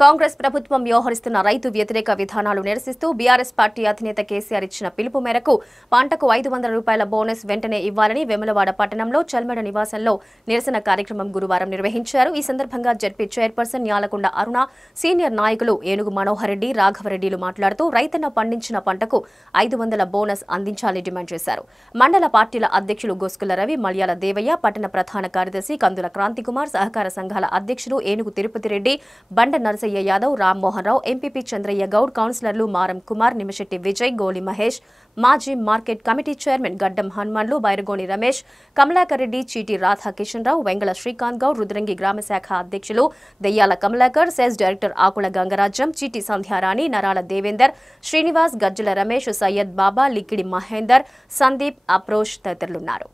కాంగ్రెస్ ప్రభుత్వం వ్యవహరిస్తున్న రైతు వ్యతిరేక విధానాలు నిరసిస్తూ బీఆర్ఎస్ పార్టీ అధినేత కేసీఆర్ ఇచ్చిన పిలుపు మేరకు పంటకు 500 రూపాయల బోనస్ వెంటనే ఇవ్వాలని వేములవాడ పట్టణంలో చల్మెడ నివాసంలో నిరసన కార్యక్రమం గురువారం నిర్వహించారు. ఈ సందర్భంగా జడ్పీ చైర్పర్సన్ యాలకొండ అరుణ, సీనియర్ నాయకులు ఏనుగు మనోహర్ రెడ్డి, రాఘవరెడ్డిలు మాట్లాడుతూ రైతన్న పండించిన పంటకు 500 బోనస్ అందించాలని డిమాండ్ చేశారు. మండల పార్టీల అధ్యక్షులు గోస్కుల రవి, మల్యాల దేవయ్య, పట్టణ ప్రధాన కార్యదర్శి కందుల క్రాంతికుమార్, సహకార సంఘాల అధ్యక్షులు ఏనుగు తిరుపతి రెడ్డి, బండ నరసయ్య యాదవ్, రామ్మోహన్ రావు, ఎంపీపీ చంద్రయ్య గౌడ్, కౌన్సిలర్లు మారం కుమార్, నిమిశెట్టి విజయ్, గోలి మహేష్, మాజీ మార్కెట్ కమిటీ చైర్మన్ గడ్డం హనుమాన్లు, బైరగోని రమేష్, కమలాకర్ రెడ్డి, చీటి రాధాకిషన్ రావు, వెంగళ శ్రీకాంత్ గౌడ్, రుద్రంగి గ్రామ శాఖ అధ్యక్షులు దెయ్యాల కమలాకర్, సెస్ డైరెక్టర్ ఆకుల గంగరాజ్యం, చీటి సంధ్యారాణి, నరాల దేవేందర్, శ్రీనివాస్, గజ్జల రమేష్, సయ్యద్ బాబా, లిక్కిడి మహేందర్, సందీప్, అప్రోష్ తదితరులున్నారు.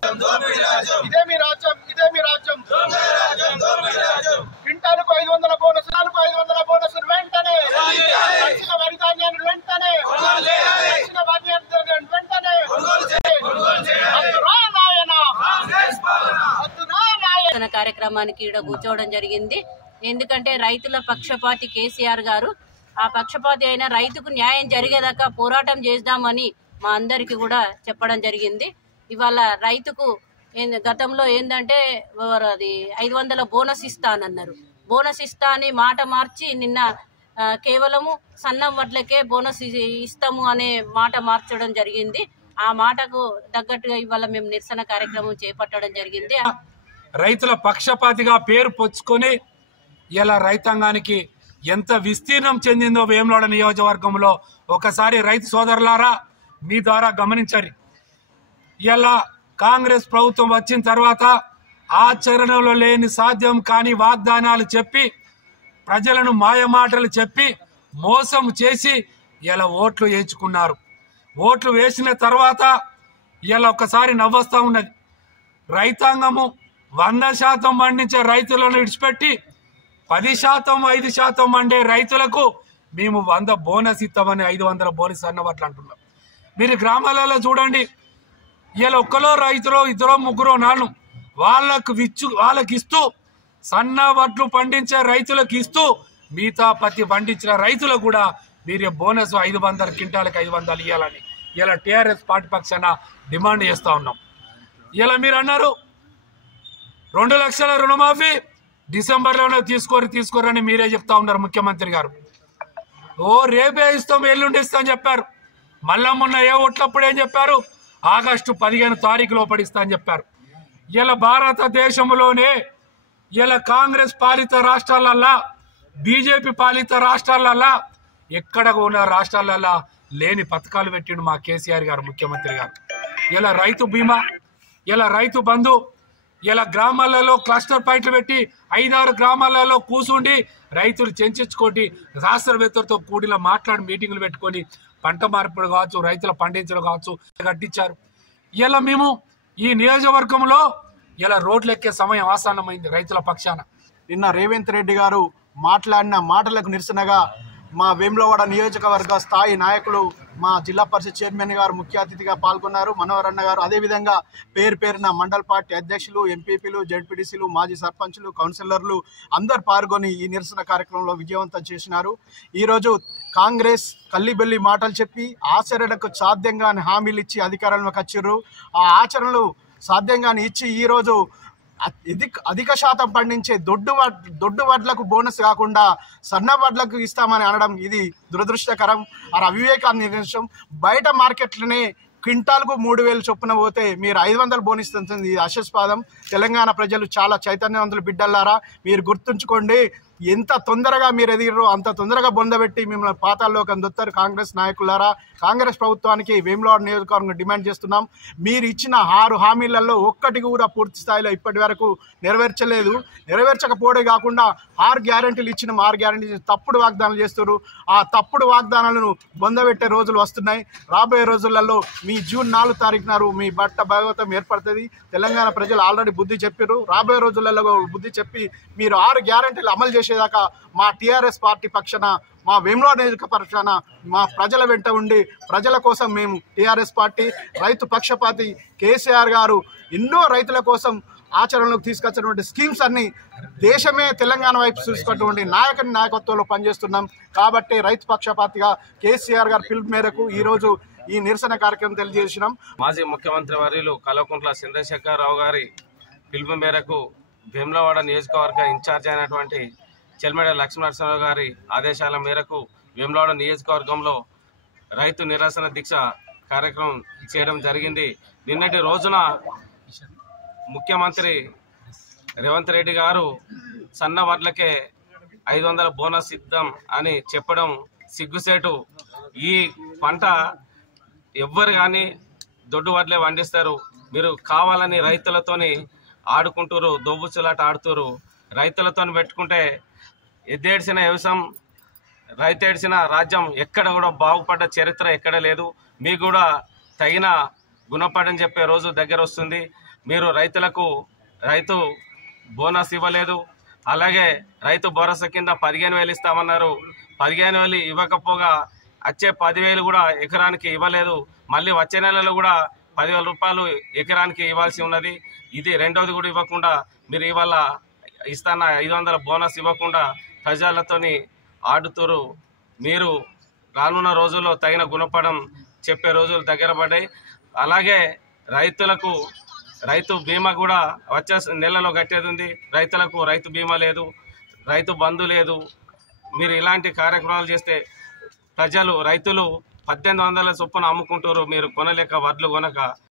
కార్యక్రమానికి ఇక్కడ కూర్చోవడం జరిగింది. ఎందుకంటే రైతుల పక్షపాతి కేసీఆర్ గారు, ఆ పక్షపాతి అయిన రైతుకు న్యాయం జరిగేదాకా పోరాటం చేద్దామని మా అందరికి కూడా చెప్పడం జరిగింది. ఇవాళ రైతుకు గతంలో ఏంటంటే అది 500 బోనస్ ఇస్తానన్నారు. బోనస్ ఇస్తా అని మాట మార్చి నిన్న కేవలము సన్నం వడ్లకే బోనస్ ఇస్తాము అనే మాట మార్చడం జరిగింది. ఆ మాటకు తగ్గట్టుగా ఇవాళ మేము నిరసన కార్యక్రమం చేపట్టడం జరిగింది. రైతుల పక్షపాతిగా పేరు పొచ్చుకొని ఇలా రైతాంగానికి ఎంత విస్తీర్ణం చెందిందో వేములవాడ నియోజకవర్గంలో ఒకసారి రైతు సోదరులారా మీ ద్వారా గమనించండి. ఇలా కాంగ్రెస్ ప్రభుత్వం వచ్చిన తర్వాత ఆచరణలో లేని సాధ్యం కాని వాగ్దానాలు చెప్పి ప్రజలను మాయమాటలు చెప్పి మోసం చేసి ఇలా ఓట్లు వేయించుకున్నారు. ఓట్లు వేసిన తర్వాత ఇలా ఒక్కసారి నవ్వొస్తా ఉన్నది. రైతాంగము 100% పండించే రైతులను విడిచిపెట్టి 10%, 5% పండే రైతులకు మేము 100 బోనస్ ఇస్తామని 500 బోనస్ అన్నవాట్లు అంటున్నాం. మీరు గ్రామాలలో చూడండి, ఇలా ఒక్కలో రైతులో 2, 3, 4 వాళ్ళకి ఇస్తూ సన్న వడ్లు పండించే రైతులకు ఇస్తూ మిగతా పత్తి పండించిన రైతులకు కూడా మీరు బోనస్ 500 క్వింటాలకు 500 ఇవ్వాలని ఇలా టీఆర్ఎస్ పార్టీ పక్షాన డిమాండ్ చేస్తూ ఉన్నాం. ఇలా మీరు అన్నారు 2 లక్షల రుణమాఫీ డిసెంబర్లోనే తీసుకోరని మీరే చెప్తా ఉన్నారు ముఖ్యమంత్రి గారు. రేపే ఇస్తాం, ఎల్లుండి ఇస్తాం చెప్పారు. మళ్ళా మొన్న ఏ ఓట్లప్పుడు ఏం చెప్పారు? ఆగస్టు 15 తారీఖు లోపడిస్తా అని చెప్పారు. ఇలా భారతదేశంలోనే ఇలా కాంగ్రెస్ పాలిత రాష్ట్రాలల్లా, బీజేపీ పాలిత రాష్ట్రాలల్లా, ఎక్కడ ఉన్న రాష్ట్రాలల్లా లేని పథకాలు పెట్టిండు మా కేసీఆర్ గారు ముఖ్యమంత్రి గారు. ఇలా రైతు బీమా, ఇలా రైతు బంధు, ఇలా గ్రామాలలో క్లస్టర్ పాయింట్లు పెట్టి 5-6 గ్రామాలలో కూసుండి రైతులు చెంచుకోటి శాస్త్రవేత్తలతో కూడిన మాట్లాడి మీటింగులు పెట్టుకొని పంట మార్పిడి కావచ్చు, రైతుల పండించడం కావచ్చు కట్టించారు. ఇలా మేము ఈ నియోజకవర్గంలో ఇలా రోడ్లు ఎక్కే సమయం ఆసన్నమైంది రైతుల పక్షాన. నిన్న రేవంత్ రెడ్డి గారు మాట్లాడిన మాటలకు నిరసనగా మా వేములవాడ నియోజకవర్గ స్థాయి నాయకులు, మా జిల్లా పరిషత్ చైర్మన్ గారు ముఖ్య అతిథిగా పాల్గొన్నారు, మనోహర్ అన్న గారు. అదేవిధంగా పేరున మండల పార్టీ అధ్యక్షులు, ఎంపీపీలు, జడ్పీటీసీలు, మాజీ సర్పంచులు, కౌన్సిలర్లు అందరు పాల్గొని ఈ నిరసన కార్యక్రమంలో విజయవంతం చేసినారు. ఈరోజు కాంగ్రెస్ కల్లిబెల్లి మాటలు చెప్పి ఆచరణకు సాధ్యంగాని హామీలు ఇచ్చి అధికారంలోకి వచ్చిర్రు. ఆ ఆచరణలు సాధ్యంగాని ఇచ్చి ఈరోజు అధిక శాతం పండించే దొడ్డు వడ్లకు బోనస్ కాకుండా సన్న వడ్లకు ఇస్తామని అనడం ఇది దురదృష్టకరం, అవివేకాన్ని నిర్దేశం. బయట మార్కెట్లనే క్వింటాల్కు 3000 చొప్పున పోతే మీరు 500 బోనస్ ఇస్తుంది. ఇది అశాస్పదం. తెలంగాణ ప్రజలు చాలా చైతన్యవంతులు బిడ్డలారా, మీరు గుర్తుంచుకోండి. ఎంత తొందరగా మీరు ఎదిగిరో అంత తొందరగా బొందబెట్టి మిమ్మల్ని పాతాల్లోకి అందొత్తారు కాంగ్రెస్ నాయకులారా. కాంగ్రెస్ ప్రభుత్వానికి వేములవాడ నియోజకవర్గం డిమాండ్ చేస్తున్నాం. మీరు ఇచ్చిన 6 హామీలలో ఒక్కటి కూడా పూర్తి స్థాయిలో ఇప్పటి వరకు నెరవేర్చలేదు. నెరవేర్చకపోవడే కాకుండా 6 గ్యారెంటీలు ఇచ్చిన 6 గ్యారెంటీలు తప్పుడు వాగ్దానాలు చేస్తున్నారు. ఆ తప్పుడు వాగ్దానాలను బొందబెట్టే రోజులు వస్తున్నాయి. రాబోయే రోజులలో మీ జూన్ 4 తారీఖు నాడు మీ బట్ట భాగవతం ఏర్పడుతుంది. తెలంగాణ ప్రజలు ఆల్రెడీ బుద్ధి చెప్పారు. రాబోయే రోజులలో బుద్ధి చెప్పి మీరు 6 గ్యారెంటీలు అమలు చేసేదాకా మా టీఆర్ఎస్ పార్టీ పక్షాన, మా వేములవాడ నియోజక పక్షాన మా ప్రజల వెంట ఉండి ప్రజల కోసం మేము టీఆర్ఎస్ పార్టీ రైతు పక్షపాతి కేసీఆర్ గారు ఎన్నో రైతుల కోసం ఆచరణలోకి తీసుకొచ్చినటువంటి స్కీమ్స్ అన్ని దేశమే తెలంగాణ వైపు చూసుకున్నటువంటి నాయకత్వంలో పనిచేస్తున్నాం. కాబట్టి రైతు పక్షపాతిగా కేసీఆర్ గారి పిలుపు మేరకు ఈరోజు ఈ నిరసన కార్యక్రమం తెలియజేసినాం. మాజీ ముఖ్యమంత్రి వర్యులు కల్వకుంట్ల చంద్రశేఖరరావు గారి పిలుపు మేరకు వేములవాడ నియోజకవర్గ ఇన్ఛార్జ్ అయినటువంటి చెల్మెడ లక్ష్మీనరసింహరావు గారి ఆదేశాల మేరకు వేములవాడ నియోజకవర్గంలో రైతు నిరసన దీక్ష కార్యక్రమం చేయడం జరిగింది. నిన్నటి రోజున ముఖ్యమంత్రి రేవంత్ రెడ్డి గారు సన్న వడ్లకే 500 బోనస్ ఇద్దాం అని చెప్పడం సిగ్గుసేటు. ఈ పంట ఎవ్వరు కానీ దొడ్డు వడ్లే పండిస్తారు. మీరు కావాలని రైతులతోని ఆడుకుంటారు, దోబుచ్చులాట ఆడుతారు. రైతులతో పెట్టుకుంటే ఎద్దేడ్చిన వ్యవసాయం రైతేడ్చిన రాజ్యం ఎక్కడ కూడా బాగుపడ్డ చరిత్ర ఎక్కడ లేదు. మీకు కూడా తగిన గుణపడని చెప్పే రోజు దగ్గర వస్తుంది. మీరు రైతు బోనస్ ఇవ్వలేదు. అలాగే రైతు భరోసా కింద 15,000 ఇస్తామన్నారు. 15,000 ఇవ్వకపోగా వచ్చే 10,000 కూడా ఎకరానికి ఇవ్వలేదు. మళ్ళీ వచ్చే నెలలో కూడా 10,000 రూపాయలు ఎకరానికి ఇవ్వాల్సి ఉన్నది. ఇది రెండోది కూడా ఇవ్వకుండా మీరు ఇవాళ ఇస్తాన్న 500 బోనస్ ఇవ్వకుండా ప్రజలతోని ఆడుతురు. మీరు రానున్న రోజుల్లో తగిన గుణపడం చెప్పే రోజులు దగ్గర పడ్డాయి. అలాగే రైతు బీమా కూడా వచ్చే నెలలో కట్టేది ఉంది. రైతులకు రైతు బీమా లేదు, రైతు బంధు లేదు. మీరు ఇలాంటి కార్యక్రమాలు చేస్తే రైతులు 1800 చొప్పున అమ్ముకుంటారు. మీరు కొనలేక వడ్లు కొనక